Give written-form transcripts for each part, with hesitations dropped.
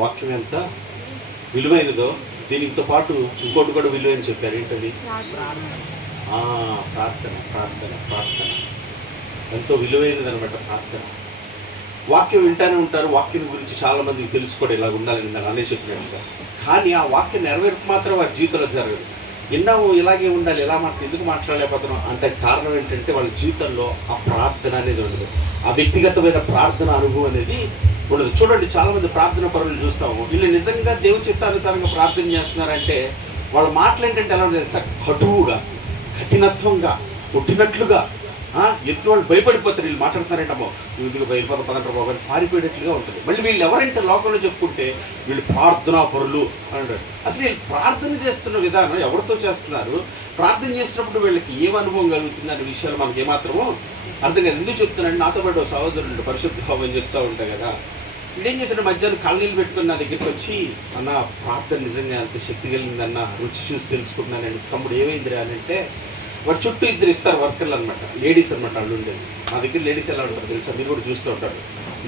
వాక్యం ఎంత విలువైనదో దీనితో పాటు ఇంకోటి కూడా విలువైన చెప్పారు. ఏంటది? ప్రార్థన. ప్రార్థన ప్రార్థన ఎంతో విలువైనది అనమాట ప్రార్థన. వాక్యం వింటానే ఉంటారు, వాక్యం గురించి చాలా మందికి తెలుసుకోవడం ఇలా ఉండాలని నేను అనే చెప్పినట్టుగా. కానీ ఆ వాక్యం నెరవేర్పు మాత్రం వారి జీవితంలో జరగదు. ఎన్నాము ఇలాగే ఉండాలి, ఎలా ఎందుకు మాట్లాడలేకపోతున్నాం అంటే కారణం ఏంటంటే వాళ్ళ జీవితంలో ఆ ప్రార్థన అనేది ఉండదు, ఆ వ్యక్తిగతమైన ప్రార్థన అనుభవం అనేది ఉండదు. చూడండి, చాలామంది ప్రార్థన పరులు చూస్తాము, వీళ్ళు నిజంగా దేవుని చిత్తానుసారంగా ప్రార్థన చేస్తున్నారంటే వాళ్ళ మాటలు ఏంటంటే ఎలా ఉంటుంది, కటువుగా, కఠినత్వంగా, కొట్టినట్లుగా, ఎదుటి వాళ్ళు భయపడిపోతారు. వీళ్ళు మాట్లాడుతున్నారంటమ్మో వీళ్ళకి భయపడ పదంటారు బాబు అని పారిపోయేటట్లుగా ఉంటుంది. మళ్ళీ వీళ్ళు ఎవరంటే లోకంలో చెప్పుకుంటే వీళ్ళు ప్రార్థనా పరులు అంటారు. అసలు వీళ్ళు ప్రార్థన చేస్తున్న విధానం ఎవరితో చేస్తున్నారు, ప్రార్థన చేసినప్పుడు వీళ్ళకి ఏం అనుభవం కలుగుతుంది అనే విషయాలు మనకి ఏమాత్రమో అర్థం కాదు. ఎందుకు చెప్తున్నాను, నాతో పాటు సహోదరుడు పరిశుద్ధ భావం చెప్తూ ఉంటాయి కదా. వీడేం చేశాడు, మధ్యాహ్నం కళ్ళనీళ్ళు పెట్టుకుని నా దగ్గరికి వచ్చి, అన్న ప్రార్థన నిజంగా అంత శక్తి కలిగిందన్న, రుచి చూసి తెలుసుకుంటున్నానండి. తమ్ముడు ఏమైందిరా అని అంటే, వాడు చుట్టూ ఇద్దరు ఇస్తారు వర్కర్లు అనమాట, లేడీస్ అనమాట వాళ్ళు ఉండేది. మా దగ్గర లేడీస్ ఎలా ఉంటారు తెలుసా, మీరు కూడా చూస్తూ ఉంటారు.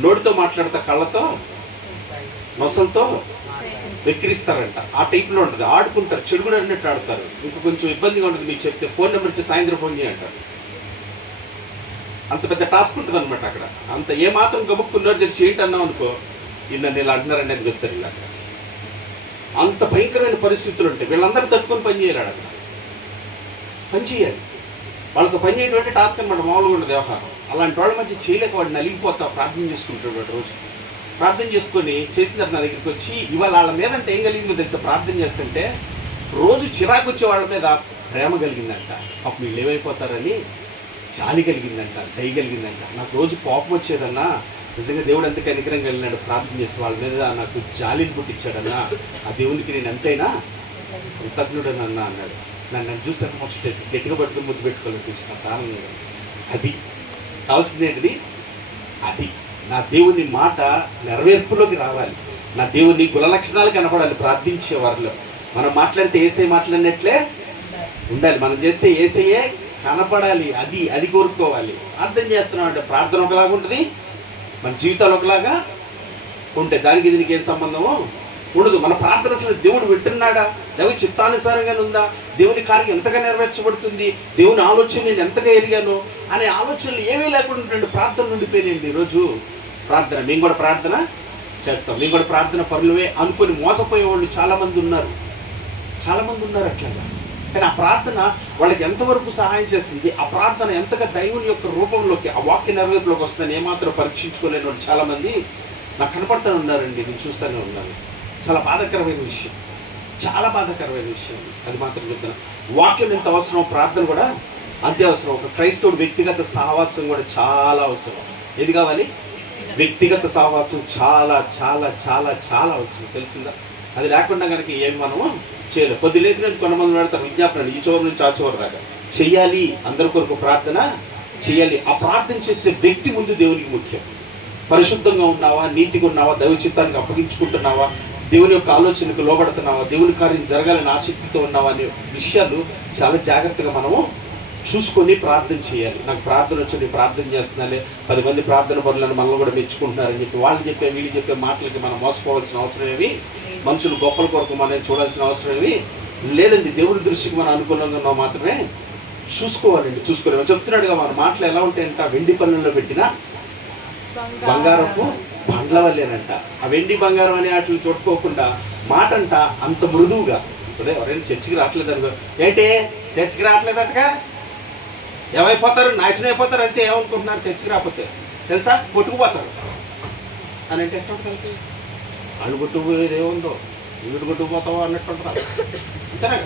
నోటితో మాట్లాడతా, కళ్ళతో నొసలతో వెక్కిరిస్తారంట. ఆ టైప్లో ఉంటుంది, ఆడుకుంటారు, చెడుగుడు అన్నట్టు ఆడతారు. ఇంకా కొంచెం ఇబ్బందిగా ఉంటుంది మీకు చెప్తే, ఫోన్ నెంబర్ ఇచ్చి సాయంత్రం ఫోన్ చేయంటారు. అంత పెద్ద టాస్క్ ఉంటుంది అనమాట అక్కడ. అంత ఏమాత్రం గబుక్కున్నారు తెలిసి ఏంటి అన్నాం అనుకో, నన్ను ఇలా అంటున్నారండి అని చెప్తారు. ఇలా అంత భయంకరమైన పరిస్థితులు ఉంటాయి. వీళ్ళందరూ తట్టుకొని పని చేయలేడు అక్కడ, పని చేయాలి. వాళ్ళతో పని చేయటువంటి టాస్క్ అనమాట, మామూలుగా ఉండదు వ్యవహారం. అలాంటి వాళ్ళ మధ్య చేయలేక వాడు నలిగిపోతా ప్రార్థన చేసుకుంటాడు. వాడు రోజు ప్రార్థన చేసుకొని చేసిన తర్వాత నా దగ్గరికి వచ్చి, ఇవాళ వాళ్ళ మీద అంటే ఏం కలిగిందో తెలుసా, ప్రార్థన చేస్తుంటే రోజు చిరాకు వచ్చే వాళ్ళ మీద ప్రేమ కలిగిందంట. అప్పుడు వీళ్ళు ఏమైపోతారని జాలి కలిగిందంట, దయ కలిగిందంట. నాకు రోజు కోపం వచ్చేదన్నా, నిజంగా దేవుడు ఎంత కనికరం కలిగినాడు, ప్రార్థన చేస్తే వాళ్ళ మీద నాకు జాలిని పుట్టించాడన్నా, ఆ దేవునికి నేను ఎంతైనా కృతజ్ఞుడనన్నా అన్నాడు. నన్ను చూస్తే ఫస్ట్ గట్టిగా పట్టుకుని ముద్దు పెట్టుకోవాలని చూసిన కారణం అది కావాల్సింది ఏంటిది, అది నా దేవుని మాట నెరవేర్పులోకి రావాలి, నా దేవుని గుణ లక్షణాలు కనపడాలి. ప్రార్థించే వారిలో మనం మాట్లాడితే ఏసై మాట్లాడినట్లే ఉండాలి, మనం చేస్తే ఏసయ్యే కనపడాలి. అది కోరుకోవాలి. అర్థం చేస్తున్నాం అంటే ప్రార్థన ఒకలాగా ఉంటుంది, మన జీవితాలు ఒకలాగా ఉంటాయి. దానికి దీనికి ఏం సంబంధమో ఉండదు. మన ప్రార్థన అసలు దేవుడు వింటున్నాడా, దేవుని చిత్తానుసారంగానే ఉందా, దేవుని కార్యం ఎంతగా నెరవేర్చబడుతుంది, దేవుని ఆలోచన నేను ఎంతగా ఎరిగాను అనే ఆలోచనలు ఏమీ లేకుండా ప్రార్థన ఉండిపోయినాయండి. ఈరోజు ప్రార్థన మేము కూడా ప్రార్థన చేస్తాం, మేము కూడా ప్రార్థన పరులవే అనుకొని మోసపోయే వాళ్ళు చాలామంది ఉన్నారు అట్లాగా. కానీ ఆ ప్రార్థన వాళ్ళకి ఎంతవరకు సహాయం చేస్తుంది, ఆ ప్రార్థన ఎంతగా దైవుని యొక్క రూపంలోకి, ఆ వాక్య నెరవేర్పులోకి వస్తుందని ఏమాత్రం పరీక్షించుకోలేని వాళ్ళు చాలామంది నాకు కనపడుతూ ఉన్నారండి. నేను చూస్తూనే ఉన్నాను. చాలా బాధాకరమైన విషయం, చాలా బాధాకరమైన విషయం. అది మాత్రం చెప్తాను. వాక్యం ఎంత అవసరం, ప్రార్థన కూడా అంతే అవసరం. ఒక క్రైస్తవుడు వ్యక్తిగత సహవాసం కూడా చాలా అవసరం. ఏది కావాలి? వ్యక్తిగత సహవాసం చాలా చాలా చాలా చాలా అవసరం, తెలిసిందా? అది లేకుండా కనుక ఏమి మనము చేయలేం. కొద్ది లేచి నుంచి కొంతమంది పెడతారు విజ్ఞాపన, ఈ చివరి నుంచి ఆ చివరి దాకా చెయ్యాలి, అందరి కొరకు ప్రార్థన చేయాలి. ఆ ప్రార్థన చేసే వ్యక్తి ముందు దేవునికి ముఖ్యం. పరిశుద్ధంగా ఉన్నావా, నీతిగా ఉన్నావా, దైవ చిత్తానికి అప్పగించుకుంటున్నావా, దేవుని యొక్క ఆలోచనకు లోబడుతున్నావా, దేవుని కార్యం జరగాలని ఆసక్తితో ఉన్నావా అనే విషయాలు చాలా జాగ్రత్తగా మనము చూసుకొని ప్రార్థన చేయాలి. నాకు ప్రార్థన వచ్చి నేను ప్రార్థన చేస్తున్నానే, 10 మంది ప్రార్థన పనులను మనల్ని కూడా మెచ్చుకుంటున్నారని చెప్పి వాళ్ళు చెప్పే వీళ్ళు చెప్పే మాటలకి మనం మోసపోవాల్సిన అవసరం ఏమి, మనుషులు గొప్పల కొరకు మనం చూడాల్సిన అవసరం ఏమి లేదండి. దేవుడి దృష్టికి మనం అనుకూలంగా ఉన్నాం మాత్రమే చూసుకోవాలండి. చూసుకోలేము. చెప్తున్నాడుగా, మన మాటలు ఎలా ఉంటాయంట, వెండి పనుల్లో పెట్టిన బంగారపు పండ్ల వల్లేనంట. ఆ వెండి బంగారం అనే వాటిని చుట్టుకోకుండా మాట అంట అంత మృదువుగా. అదే ఎవరైనా చర్చికి రావట్లేదు అనుకో, ఏంటి చర్చికి రావట్లేదటగా, ఏమైపోతారు, నాశనం అయిపోతారు అంతే. ఏమనుకుంటున్నారు, చర్చికి రాకపోతే తెలుసా కొట్టుకుపోతారు అని అంటే ఎట్లా ఉంటుంది? వాళ్ళు కొట్టుకుపోయేది ఏముందో, వీడు కొట్టుకుపోతావో అన్నట్టు ఉంటారు. అంతేనా?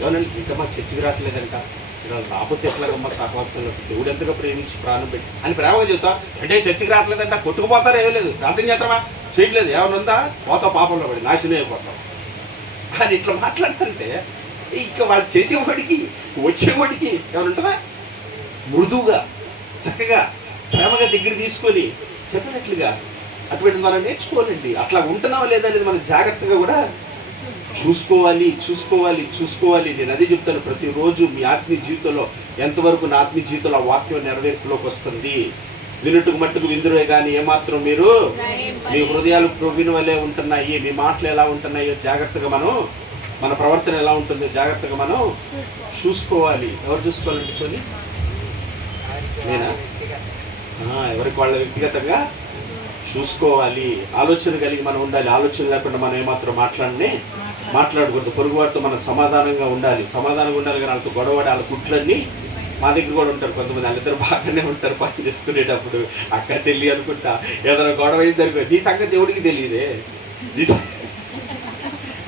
ఏమన్నా ఇంకా మా చర్చికి రావట్లేదంట, ఇలా రాకపోతే ఎట్లాగమ్మా సహవాసంలో, దేవుడు ఎంతగా ప్రేమించి ప్రాణం పెట్టి అని ప్రేమగా చెబుతా అంటే చర్చికి రావట్లేదంట, కొట్టుకుపోతారు, ఏం లేదు, ప్రార్థన చేస్తామా చేయట్లేదు, ఏమైనా ఉందా, పోతావు పాపంలో పడి నాశనం అయిపోతాం అని ఇట్లా మాట్లాడుతుంటే ఇంకా వాళ్ళు చేసేవాడికి వచ్చేవాడికి ఏమైనా ఉంటుందా? మృదువుగా చక్కగా ప్రేమగా దగ్గర తీసుకొని చెప్పినట్లుగా అటువంటి మనం నేర్చుకోవాలండి. అట్లా ఉంటున్నావా లేదా అనేది మనం జాగ్రత్తగా కూడా చూసుకోవాలి. నేను అదే చెప్తాను, ప్రతిరోజు మీ ఆత్మీయ జీవితంలో ఎంతవరకు నా ఆత్మీయ జీవితంలో ఆ వాక్యం నెరవేర్పులోకి వస్తుంది, వినుటకు మట్టుకు విందురే కానీ ఏమాత్రం మీరు మీ హృదయాలు ప్రొవిన వలె ఉంటున్నాయి, మీ మాటలు ఎలా ఉంటున్నాయో జాగ్రత్తగా మనం, మన ప్రవర్తన ఎలా ఉంటుందో జాగ్రత్తగా మనం చూసుకోవాలి. ఎవరు చూసుకోవాలంటే సోని? నేనా? ఎవరికి వాళ్ళ వ్యక్తిగతంగా చూసుకోవాలి. ఆలోచన కలిగి మనం ఉండాలి. ఆలోచన లేకుండా మనం ఏమాత్రం మాట్లాడకూడదు. పొరుగువారితో మనం సమాధానంగా ఉండాలి. సమాధానంగా ఉండాలి కానీ వాళ్ళతో గొడవడి వాళ్ళ కుట్లన్నీ మా దగ్గర కూడా ఉంటారు కొంతమంది. వాళ్ళిద్దరు బాగానే ఉంటారు పని చేసుకునేటప్పుడు, అక్క చెల్లి అనుకుంటా. ఏదైనా గొడవ అయింది అనుకో, నీ సంగతి దేవుడికి తెలియదే,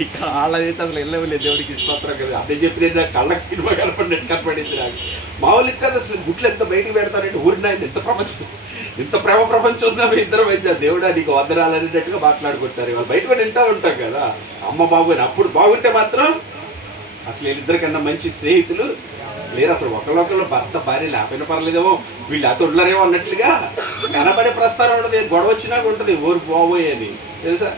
ఇక వాళ్ళైతే అసలు వెళ్ళలేదు దేవుడికి స్తోత్రం కదా. అదే చెప్పి నేను కళ్ళకి సినిమా కనపడింది నాకు. మామూలు కదా అసలు గుట్లు ఎంత బయటకు పెడతారంటే ఊరినాయని ఇంత ప్రేమ ప్రపంచం ఉందా మీ ఇద్దరు మంచిగా దేవుడా నీకు వదనాలనేటట్టుగా మాట్లాడుకుంటారు. వాళ్ళు బయట కూడా వింటూ ఉంటాం కదా అమ్మ బాబు అని. అప్పుడు బాగుంటే మాత్రం అసలు వీళ్ళిద్దరికన్నా మంచి స్నేహితులు లేరు. అసలు ఒకళ్ళొకళ్ళు భర్త భార్య లేకపోయినా పర్లేదేమో, వీళ్ళు అత ఉండలేమో అన్నట్లుగా కనపడే ప్రస్థానం ఉండదు. గొడవ వచ్చినాక ఉంటుంది ఊరు బాబోయే అని తెలుసా.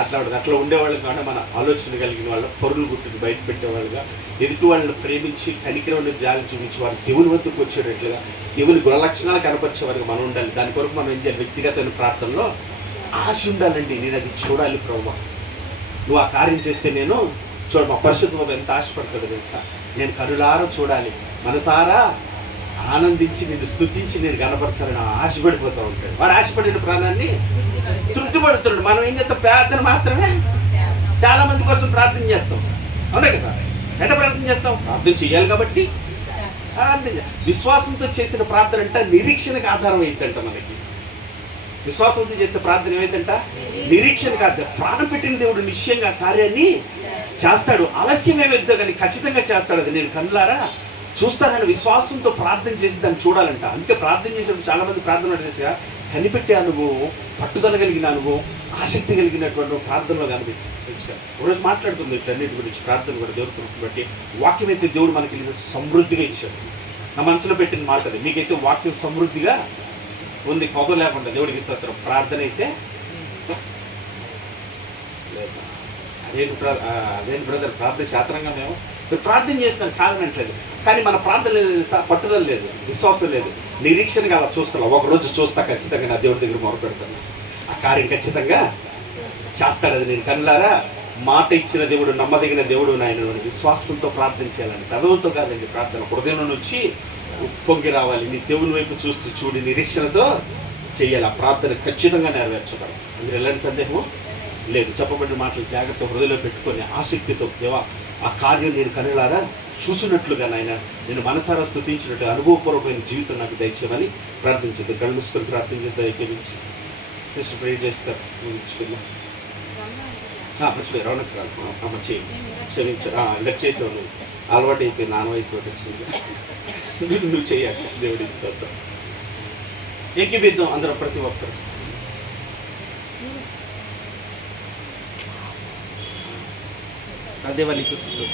అట్లా ఉంటుంది. అట్లా ఉండేవాళ్ళు కానీ మన ఆలోచన కలిగిన వాళ్ళు పొరులు గుట్టుని బయట పెట్టేవాళ్ళుగా, ఎదుటి వాళ్ళని ప్రేమించి కనికరంలో జాలి చూపించి వాళ్ళు దేవుని వద్దకు వచ్చేటట్లుగా దేవుని గుణలక్షణాలు కనపరిచేవారికి మనం ఉండాలి. దాని కొరకు మనం ఏం చేయాలి? వ్యక్తిగతమైన ప్రార్థనలో ఆశ ఉండాలండి. నేను అది చూడాలి ప్రభువా, నువ్వు ఆ కార్యం చేస్తే నేను చూడ. మా పరిశుద్ధం ఎంత ఆశపడుతుందో తెలుసా, నేను కనులారా చూడాలి, మనసారా ఆనందించి నిన్ను స్తుతించి నేను కనపరచాలని ఆశపడిపోతూ ఉంటాడు. వాడు ఆశపడిన ప్రాణాన్ని తృప్తిపడుతున్నాడు. మనం ఏం చేస్తాం? ప్రార్థన మాత్రమే. చాలా మంది కోసం ప్రార్థన చేస్తాం, అవునా కదా? ఎంత ప్రార్థన చేస్తాం? ప్రార్థన చేయాలి కాబట్టి ప్రార్థన. విశ్వాసంతో చేసిన ప్రార్థన అంట నిరీక్షణకు ఆధారం ఏంటంట. మనకి విశ్వాసంతో చేస్తే ప్రార్థన ఏమైందంట? నిరీక్షణకు ఆధారం. ప్రాణం పెట్టిన దేవుడు నిశ్చయంగా కార్యాన్ని చేస్తాడు. ఆలస్యం ఏమైద్దో కానీ ఖచ్చితంగా చేస్తాడు. అది నేను కళ్ళారా చూస్తానని విశ్వాసంతో ప్రార్థన చేసి దాన్ని చూడాలంట. అందుకే ప్రార్థన చేసినప్పుడు చాలా మంది ప్రార్థన చేసిగా కనిపెట్టే అనుభవం, పట్టుదల కలిగిన అనుభవం, ఆసక్తి కలిగినటువంటి ప్రార్థనలో కనిపెట్టారు. ఒకరోజు మాట్లాడుతుంది ఇట్లన్నిటి గురించి ప్రార్థన కూడా దేవుడు బట్టి. వాక్యం అయితే దేవుడు మనకి సమృద్ధిగా ఇచ్చాడు. నా మనసులో పెట్టిన మాట అది. మీకైతే వాక్యం సమృద్ధిగా ఉంది, కొగ లేకుండా దేవుడికి ఇస్తారు. ప్రార్థన అయితే అదేంటి బ్రదర్ ప్రార్థన శాస్త్రంగా మేము ప్రార్థన చేస్తున్నాను కాదనట్లేదు, కానీ మన ప్రార్థన పట్టుదల లేదు, విశ్వాసం లేదు, నిరీక్షణగా అలా చూస్తున్నా. ఒకరోజు చూస్తా ఖచ్చితంగా నా దేవుడి దగ్గర మొరపెడతాను, ఆ కార్యం ఖచ్చితంగా చేస్తాడు. అది నేను కళ్ళారా మాట ఇచ్చిన దేవుడు, నమ్మదగిన దేవుడు నాయన. విశ్వాసంతో ప్రార్థన చేయాలండి, చదువుతో కాదండి ప్రార్థన. హృదయం నుంచి ఉప్పొంగి రావాలి. నీ దేవుని వైపు చూస్తూ చూడి నిరీక్షణతో చేయాలి. ఆ ప్రార్థన ఖచ్చితంగా నెరవేర్చగలరు. అందులో ఎలాంటి సందేహం లేదు. చెప్పబడిన మాటలు జాగ్రత్త హృదయంలో పెట్టుకొని ఆసక్తితో దేవా ఆ కార్యం నేను కనులారా చూసినట్లుగా నాయన నేను మనసారా స్తుతించినట్టు అనుభవపూర్వకమైన జీవితం నాకు దయచేయమని ప్రార్థించదు. కళ్ళు మూసుకొని ప్రార్థించేది ఐక్యమించి సిస్టర్ ప్రే చేస్తారు. మర్చిపోయి రౌనక్ రాదు అమ్మ చేయి క్షమించారు. ఇలా చేసావు నువ్వు, అలవాటు అయిపోయింది, నానవైపు వచ్చింది. నువ్వు చేయాలి. దేవుడి ఇస్తా ఏకీబిద్దాం అందరూ ప్రతి ఒక్కరు. అదే వాళ్ళకి వస్తుంది.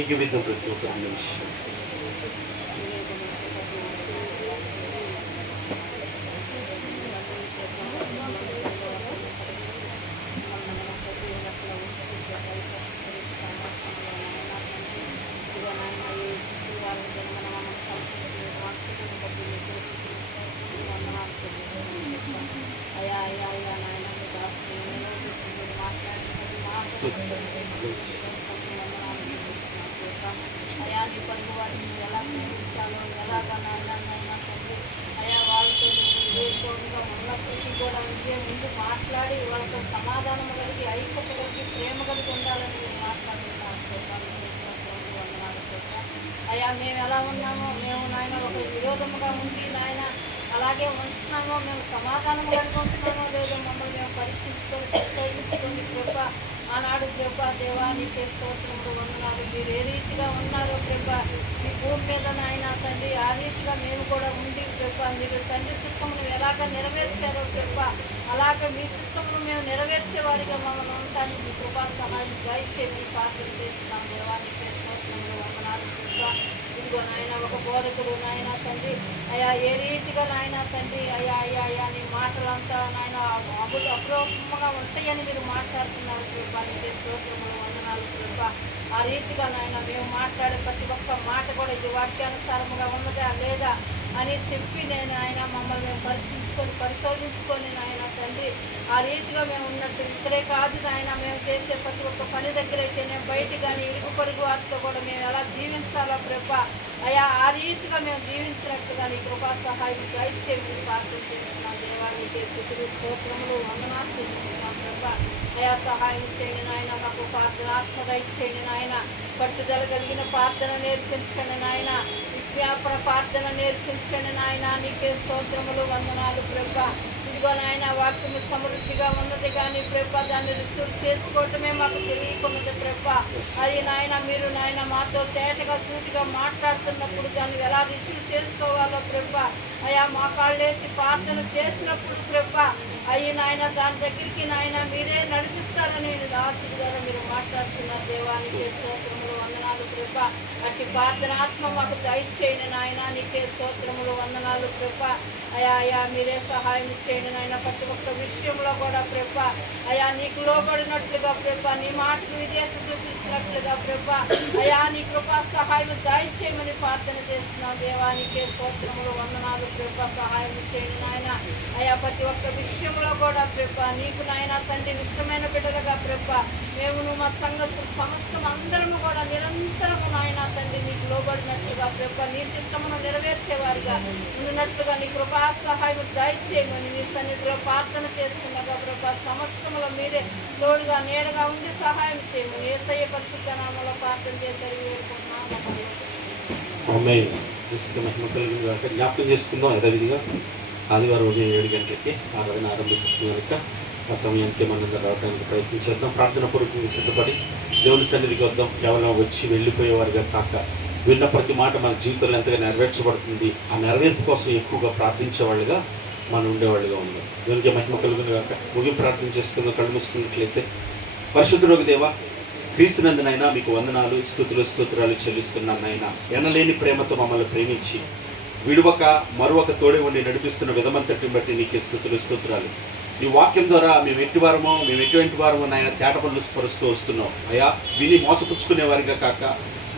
ఏకీబిద్దాం ప్రతి ఒక్క నిమిషం. అయా నీ పని వారిని ఎలా ప్రేమించాలో ఎలాగా నాయన అయా వాళ్ళతో వేసుకోవడంగా ఉన్నప్పటికీ కూడా ఉండే ముందు మాట్లాడి వాళ్ళతో సమాధానం కలిగి ఐక్యత కలిగి ప్రేమ కలిగి ఉండాలని నేను మాట్లాడుతున్నాను. అయ్యా మేము ఎలా ఉన్నామో మేము నాయన ఒక విరోధముగా ఉండి నాయన అలాగే ఉంటున్నామో, మేము సమాధానం కలిగి ఉంటున్నామో లేదో మమ్మల్ని మేము పరిశీలించుకొని కృప ఆనాడు కృప దేవానికి స్తోత్రములు వందనాలు. మీరు ఏ రీతిగా ఉన్నారో కృప మీ భూమి మీద నాయన తండ్రి ఆ రీతిగా మేము కూడా ఉండి కృప మీరు తండ్రి చిత్తమును ఎలాగ నెరవేర్చారో కృప అలాగే మీ చిత్తమును మేము నెరవేర్చే వారిగా మమ్మల్ని ఉండటానికి మీ కృపా సహాయం దయచేసి పాత్ర చేస్తున్నాం. దేవానికి స్తోత్రములు వందనాలు కృప. ఇదిగో నాయన ఒక బోధకుడు నాయన తండ్రి అయా ఏ రీతిగా నాయన తండ్రి అయా నీ మాటలంతా నాయన అపురూపంగా ఉంటాయని మీరు మాట్లాడుతున్నారు కృప నీకే స్తోత్రములు వందనాలు కృప ఆ రీతిగా నాయన మేము మాట్లాడే ప్రతి ఒక్క మాట కూడా ఇది వాక్యానుసారముగా ఉన్నదా లేదా అని చెప్పి నేను ఆయన మమ్మల్ని మేము పరిశోధించుకొని నాయన తండ్రి ఆ రీతిగా మేము ఉన్నట్టు ఇక్కడే కాదు నాయన మేము చేసే ప్రతి ఒక్క పని దగ్గర అయితేనే బయట కానీ ఇరుగు పొరుగు వారితో కూడా మేము ఎలా జీవించాలో కృప అయా ఆ రీతిగా మేము జీవించినట్టుగా నీ కృపా సహాయం దయచేయమని ప్రార్థన చేస్తున్నాం దేవానికి స్తుతులు స్తోత్రములు వందనాలు చేస్తున్నాం కృప అయా సహాయం చేయండి నాయన మాకు ప్రార్థనాత్మ దయచేయండి నాయన పట్టుదల కలిగిన ప్రార్థన నేర్పించండి నాయన విజ్ఞాపన ప్రార్థన నేర్పించండి నాయన నీకే స్తోత్రములు వందనాలు ప్రభ ఇదిగో నాయన వాక్యము సమృద్ధిగా ఉన్నది కానీ ప్రభ దాన్ని రిసీవ్ చేసుకోవటమే మాకు తెలియకున్నది ప్రభ అది నాయన మీరు నాయన మాతో తేటగా సూటిగా మాట్లాడుతున్నప్పుడు దాన్ని ఎలా రిసీవ్ చేసుకోవాలో ప్రభ అయా మా కాళ్ళేసి ప్రార్థన చేసినప్పుడు ప్రభ అయ్యి నాయన దాని దగ్గరికి నాయన మీరే నడిపిస్తారని దాసుడు ద్వారా మీరు మాట్లాడుతున్నారు దేవానికి స్తోత్రములు వందనాలు కృప అట్టి ప్రార్థనాత్మ మాకు దయచేయండి నాయన నీకే స్తోత్రములు వందనాలు కృప అయా మీరే సహాయం చేయండి నాయన ప్రతి ఒక్క విషయంలో కూడా కృప అయా నీకు లోబడినట్లుగా కృప నీ మాటకు విధేయత చూపించినట్లుగా కృప అయా నీ కృప సహాయం దయచేయమని ప్రార్థన చేస్తున్నాం దేవానికే స్తోత్రములు వందనాలు కృప సహాయం చేయండి నాయన అయా ప్రతి ఒక్క విషయంలో కూడా కృప నీకు నాయన తండ్రి ఇష్టమైన బిడ్డలుగా కృప మేము మా సంగతులు సమస్తం అందరము కూడా నిరంతరము నాయన తండ్రి నీకు లోబడినట్లుగా కృప నీ చిత్తమును నెరవేర్చేవారిగా ఉన్నట్లుగా నీ కృపా సహాయం దయచేయమని నీ సన్నిధిలో ప్రార్థన చేస్తున్నగా కృప సమస్తములో మీరే తోడుగా నీడగా ఉండి సహాయం చేయమని యేసయ్య పరిశుద్ధ నామములో ప్రార్థన చేశారు వేడుకుంటున్నాము. జ్ఞాపకం చేసుకుందాం యథావిధిగా ఆదివారం ఉదయం 7 గంటలకి ఆరాధన ఆరంభిస్తుంది కనుక ఆ సమయానికి మనం రావడానికి ప్రయత్నం చేద్దాం. ప్రార్థన పూర్వకంగా సిద్ధపడి దేవుని సన్నిధికి వద్దాం. కేవలం వచ్చి వెళ్ళిపోయేవారుగా కాక విన్న ప్రతి మాట మన జీవితంలో ఎంతగా నెరవేర్చబడుతుంది ఆ నెరవేర్పు కోసం ఎక్కువగా ప్రార్థించేవాళ్ళుగా మనం ఉండేవాళ్ళుగా ఉన్నాం. దేవునికి మహిమ కలుగును గాక. ముగింపు ప్రార్థన చేసుకుందాం. కళ్ళు మూసుకున్నట్లయితే పరిశుద్ధులకు దేవా క్రీస్తునందునైనా మీకు వందనాలు స్తోత్రాలు చెల్లిస్తున్నాను నాయన. ఎనలేని ప్రేమతో మమ్మల్ని ప్రేమించి విడువక మరొక తోడే ఉండి నడిపిస్తున్న విధమంతటిని బట్టి నీకే స్తోత్రాలు. నీ వాక్యం ద్వారా మేము ఎటువంటి వారమో నాయన తేటపనులు పరుస్తూ వస్తున్నాం. అయ్యా విని మోసపుచ్చుకునేవారిగా కాక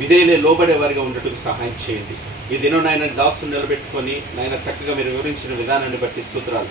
విధేయులే లోబడేవారిగా ఉండటకు సహాయం చేయండి. ఈ దినం నాయన దాసును నిలబెట్టుకొని నాయన చక్కగా మీరు వివరించిన విధానాన్ని బట్టి స్తోత్రాలు.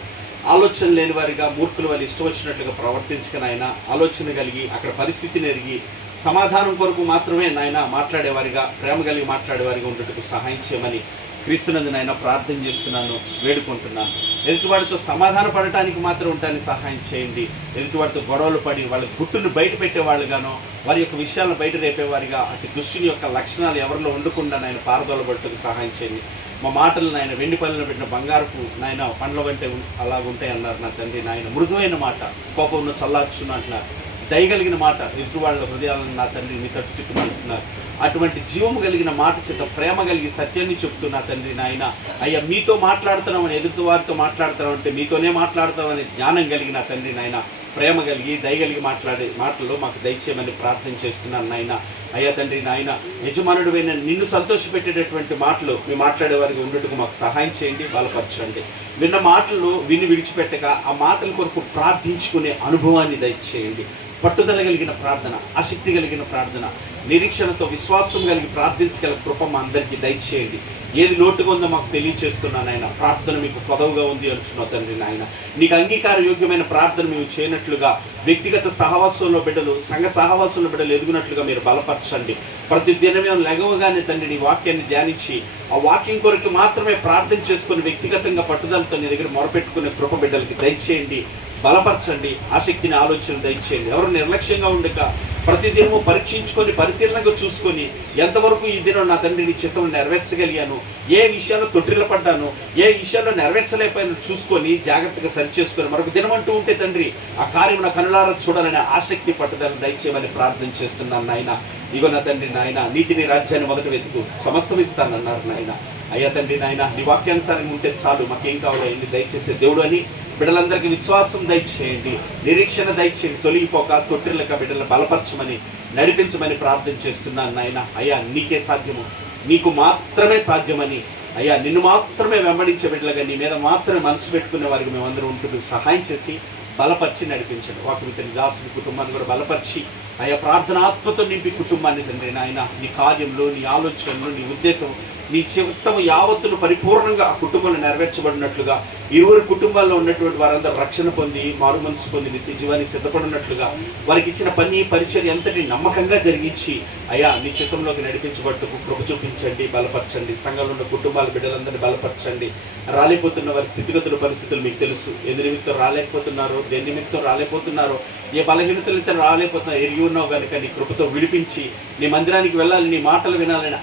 ఆలోచన లేని వారిగా మూర్ఖుల వాళ్ళు ఇష్టం వచ్చినట్లుగా ప్రవర్తించక నాయన ఆలోచన కలిగి అక్కడ పరిస్థితిని ఎరిగి సమాధానం కొరకు మాత్రమే నాయన మాట్లాడేవారిగా ప్రేమ కలిగి మాట్లాడేవారిగా ఉండటకు సహాయం చేయమని క్రీస్తునందు నాయన ప్రార్థన చేస్తున్నాను, వేడుకుంటున్నాను. ఎదుటివాడితో సమాధాన పడటానికి మాత్రం ఉంటానికి సహాయం చేయండి. ఎదుటివాడితో గొడవలు పడి వాళ్ళ గుట్టును బయట పెట్టేవాళ్ళుగానో వారి యొక్క విషయాలను బయట రేపేవారిగా అటు దుష్టుని యొక్క లక్షణాలు ఎవరిలో ఉండకుండా నాయన పారదోలబట్టుకు సహాయం చేయండి. మా మాటలు నాయన వెండి పనులను పెట్టిన బంగారపు నాయన పండ్ల వంటే అలాగుంటాయి అన్నారు నా తండ్రి. నాయన మృదువైన మాట కోపంలో చల్లార్చును అంటున్నారు. దయగలిగిన మాట ఎదుటి వాళ్ళ హృదయాలను నా తండ్రి మీ తట్టు తిప్పుమంటున్నారు. అటువంటి జీవము కలిగిన మాట చేత ప్రేమ కలిగి సత్యాన్ని చెప్తున్నా తండ్రి నాయన. అయ్యా మీతో మాట్లాడుతున్నామని ఎదుటి వారితో మాట్లాడుతున్నామంటే మీతోనే మాట్లాడతామని జ్ఞానం కలిగిన తండ్రి నాయన. ప్రేమ కలిగి దయగలిగి మాట్లాడే మాటల్లో మాకు దయచేయమని ప్రార్థన చేస్తున్నాను నాయన. అయ్యా తండ్రి నాయన యజమానుడివైన నిన్ను సంతోషపెట్టేటటువంటి మాటలు మీ మాట్లాడే వారికి ఉండటకు మాకు సహాయం చేయండి, బలపరచండి. విన్న మాటలు విని విడిచిపెట్టక ఆ మాటల కొరకు ప్రార్థించుకునే అనుభవాన్ని దయచేయండి. పట్టుదల కలిగిన ప్రార్థన, ఆసక్తి కలిగిన ప్రార్థన, నిరీక్షణతో విశ్వాసం కలిగి ప్రార్థించగల కృప మా అందరికీ దయచేయండి. ఏది లోటుగా ఉందో మాకు తెలియచేస్తున్నాను ఆయన. ప్రార్థన మీకు కొదవగా ఉంది అంటున్నావు తండ్రి నాయన. నీకు అంగీకార యోగ్యమైన ప్రార్థన మేము చేయనట్లుగా వ్యక్తిగత సహవాసంలో బిడ్డలు, సంఘ సహవాసంలో బిడ్డలు ఎదుగునట్లుగా మీరు బలపరచండి. ప్రతి దినమే లెగవగానే తండ్రి నీ వాక్యాన్ని ధ్యానించి ఆ వాక్యం కొరకు మాత్రమే ప్రార్థన చేసుకుని వ్యక్తిగతంగా పట్టుదలతో నీ దగ్గర మొరపెట్టుకునే కృప బిడ్డలకి దయచేయండి, బలపరచండి. ఆసక్తిని ఆలోచన దయచేయండి. ఎవరు నిర్లక్ష్యంగా ఉండక ప్రతిదినము పరీక్షించుకొని పరిశీలనగా చూసుకొని ఎంతవరకు ఈ దినం నా తండ్రి నీ చిత్తం నెరవేర్చగలిగాను, ఏ విషయాల్లో తొట్టిల్లపడ్డాను, ఏ విషయాల్లో నెరవేర్చలేకపోయినా చూసుకొని జాగ్రత్తగా సరిచేసుకొని మరొక దినం అంటూ ఉంటే తండ్రి ఆ కార్యం నా కనులారా చూడాలనే ఆసక్తి పట్టుదల దయచేయమని ప్రార్థన చేస్తున్నాను నాయన. ఇగో నా తండ్రి నాయన, నీతిని రాజ్యాన్ని మొదట వెతుకు సమస్తం ఇస్తానన్నారు నాయన. అయ్యా తండ్రి నాయన, నీ వాక్యానుసారంగా ఉంటే చాలు, మాకేం కావాలో ఎన్ని దయచేసే దేవుడు అని బిడ్డలందరికీ విశ్వాసం దయచేయండి, నిరీక్షణ దయచేయండి. తొలగిపోక తొట్టిల్లక బిడ్డలను బలపరచమని నడిపించమని ప్రార్థన చేస్తున్నాను నాయన. అయ్యా నీకే సాధ్యము, నీకు మాత్రమే సాధ్యమని, అయ్యా నిన్ను మాత్రమే వెంబడించే బిడ్డలుగా నీ మీద మాత్రమే మనసు పెట్టుకునే వారికి మేమందరం ఉంటూ సహాయం చేసి బలపరిచి నడిపించండి. వాకి తండ్రి దాసుని కుటుంబాన్ని కూడా బలపరిచి అయ్యా ప్రార్థనాత్మతో నింపి కుటుంబాన్ని తండ్రి నాయన నీ కార్యంలో, నీ ఆలోచనలు, నీ ఉద్దేశం, నీ చిత్తము యావత్తును పరిపూర్ణంగా ఆ కుటుంబంలో నెరవేర్చబడినట్లుగా, ఇరువురు కుటుంబాల్లో ఉన్నటువంటి వారందరూ రక్షణ పొంది మారు మనసు పొంది నిత్య జీవానికి సిద్ధపడినట్లుగా, వారికి ఇచ్చిన పని పరిచర్య ఎంతటి నమ్మకంగా జరిగించి అయ్యా నీ చిత్తంలోకి నడిపించబట్టుకు కృప చూపించండి, బలపరచండి. సంఘంలో ఉన్న కుటుంబాల బిడ్డలందరినీ బలపరచండి. రాలేకపోతున్న వారి స్థితిగతుల పరిస్థితులు మీకు తెలుసు. ఎందు నిమిత్తం రాలేకపోతున్నారో, దేని నిమిత్తం రాలేకపోతున్నారో, ఏ బలహీనతలతో రాలేకపోతున్నా ఎరిగి ఉన్నావు కనుక నీ కృపతో విడిపించి నీ మందిరానికి వెళ్ళాలి, నీ మాటలు వినాలని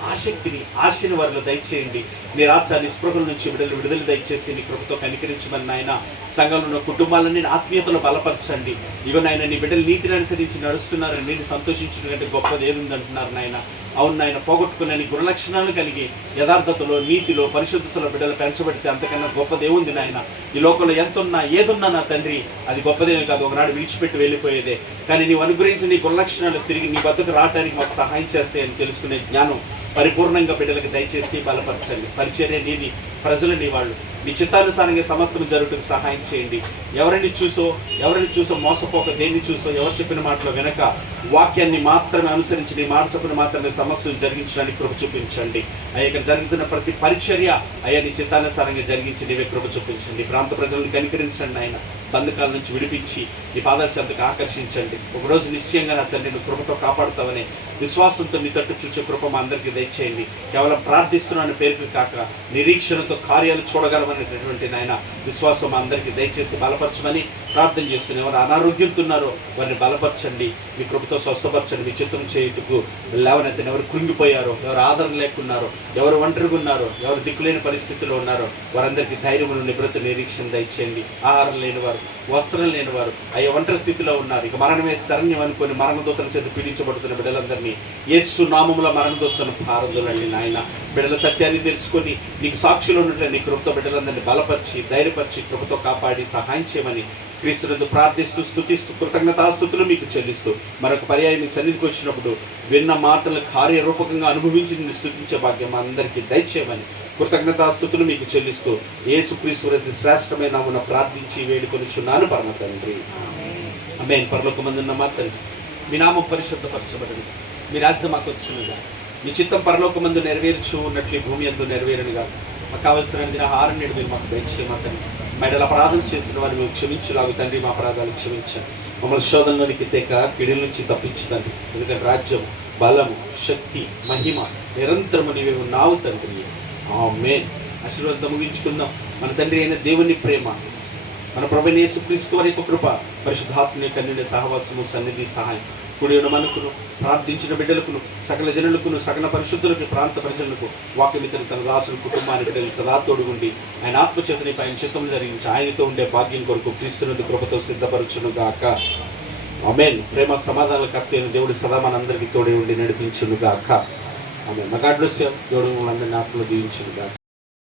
ఆశని వారిలో దయచేయండి. నిరాశ నిస్పృహల నుంచి విడుదల దయచేసి నీ కృపతో కనికరించమని నాయన సంఘంలో ఉన్న కుటుంబాలన్నీ ఆత్మీయతలో బలపరచండి. ఇగో నాయన నీ బిడ్డలు నీతిని అనుసరించి నడుస్తున్నారని నేను సంతోషించడం కంటే గొప్పది ఏముందంటున్నారు నాయన. అవును నాయన, పోగొట్టుకున్న నీ గుణలక్షణాలు కలిగి యథార్థతలో, నీతిలో, పరిశుద్ధతలో బిడ్డలు పెంచబడితే అంతకన్నా గొప్పది ఏముంది నాయన. ఈ లోకంలో ఎంతున్నా ఏదున్నా నా తండ్రి అది గొప్పదేమి కాదు, ఒకనాడు విడిచిపెట్టి వెళ్ళిపోయేదే. కానీ నీవు అనుగ్రహించిన నీ గుణలక్షణాలు తిరిగి నీ వద్దకు రావడానికి మాకు సహాయం చేస్తాయని తెలుసుకునే జ్ఞానం పరిపూర్ణంగా బిడ్డలకు దయచేసి బలపరచండి. పరిచర్య నీది, ప్రజలు నీ వాళ్ళు, నీ చిత్తానుసారంగా సమస్తం జరుగుటకు సహాయం చేయండి. ఎవరిని చూసో మోసపోక, దేన్ని చూసో ఎవరు చెప్పిన మాటలో వెనక వాక్యాన్ని మాత్రమే అనుసరించి నీ మాట చొప్పున మాత్రమే సమస్తం జరిగించడానికి కృప చూపించండి. అయ్యా ఇక్కడ జరుగుతున్న ప్రతి పరిచర్య అయ్యా నీ చిత్తానుసారంగా జరిగించి నీవే కృప చూపించండి. ప్రాంత ప్రజలను కనికరించండి. ఆయన బంధకాల నుంచి విడిపించి నీ పాదాల చెంతకు ఆకర్షించండి. ఒకరోజు నిశ్చయంగా నా తండ్రి నువ్వు కృపతో కాపాడుతావనే విశ్వాసంతో నీ తట్టు చూచే కృప మా అందరికీ దయచేయండి. కేవలం ప్రార్థిస్తున్నాను పేరుకు కాక నిరీక్షణతో కార్యాలు చూడగలమనేటటువంటి నాయన విశ్వాసం మా అందరికీ దయచేసి బలపరచమని ప్రార్థన చేస్తున్నాను. ఎవరు అనారోగ్యంతో ఉన్నారో వారిని బలపరచండి, మీ కృపతో స్వస్థపరచండి. మీ చిత్తం చేయుటకు లేవనెత్తని ఎవరు కృంగిపోయారో, ఎవరు ఆదరణ లేకున్నారో, ఎవరు ఒంటరిగా ఉన్నారో, ఎవరు దిక్కులేని పరిస్థితిలో ఉన్నారో వారందరికీ ధైర్యమును, నిబ్రత, నిరీక్షణ దయచేయండి. ఆహారం లేనివారు, వస్త్రం లేనివారు, అయ్యా ఒంటరి స్థితిలో ఉన్నారు, ఇక మరణమే శరణ్యం అనుకొని మరణదూతల చేత పీడించబడుతున్న బిడ్డలందరినీ యేసు నామములో మరణదూతలను పారదోలండి నాయన. బిడ్డల సత్యాన్ని తెలుసుకొని నీకు సాక్షులు ఉన్నట్టు నీ కృపతో బిడ్డలందరినీ బలపరిచి, ధైర్యపరిచి, కృపతో కాపాడి సహాయం చేయమని క్రీస్తునందు ప్రార్థిస్తూ, స్తుతిస్తూ, కృతజ్ఞతాస్తుతులు మీకు చెల్లిస్తూ మరొక పర్యాయం మీ సన్నిధికి వచ్చినప్పుడు విన్న మాటలు కార్యరూపకంగా అనుభవించి నిన్ను స్తుతించే భాగ్యం అందరికీ దయచేయమని కృతజ్ఞతాస్తుతులు మీకు చెల్లిస్తూ యేసుక్రీస్తు శ్రేష్టమైన నామమున ప్రార్థించి వేడుకొనిచున్నాను పరమ తండ్రి. ఆమేన్. పరలోకమందున్న మా తండ్రి, మీ నామం పరిశుద్ధపరచబడను, మీ రాజ్యం మాకు వచ్చునుగా, మీ చిత్తం పరలోకమందు నెరవేర్చు ఉన్నట్లు భూమి యందు నెరవేరునుగా. మాకు కావలసిన ఆహారం నేడు మీరు మాకు దయచేయమా తండ్రి. మెడల అపరాధం చేసిన వారిని మేము క్షమించులాగు తండ్రి. మా అపరాధాలు క్షమించండి, మమ్మల్ని శోధనలోనికి తెక కీడుల నుంచి తప్పించదండి. ఎందుకంటే రాజ్యం, బలము, శక్తి, మహిమ నిరంతరము నీవే ఉన్నావు తండ్రి. ఆమేన్. ఆశీర్వాదం ముగించుకుందాం. మన తండ్రి అయిన దేవుని ప్రేమ, మన ప్రభువైన యేసుక్రీస్తు వారి యొక్క కృప, పరిశుద్ధాత్మ యొక్క అన్యోన్య సహవాసము, సన్నిధి, సహాయం కూడి ఉన్న మనకును, ప్రార్థించిన బిడ్డలకును, సకల జనులకును, సకల పరిశుద్ధులకు, ప్రాంత ప్రజలకు, వాక్యమితను తన దాసుల కుటుంబానికి బిడ్డలు సదా తోడుగుండి ఆయన ఆత్మచేతని పైన చిత్తం జరిగించి ఆయనతో ఉండే భాగ్యం కొరకు క్రీస్తునందు కృపతో సిద్ధపరచును గాక. ఆమేన్. ప్రేమ సమాధానాల కర్త అయిన దేవుడు సదా మనందరికీ తోడే ఉండి నడిపించును గాక. ఆమేన్. God bless you. దేవుడు మనందరినీ ఆత్మలో దీవించును గాక.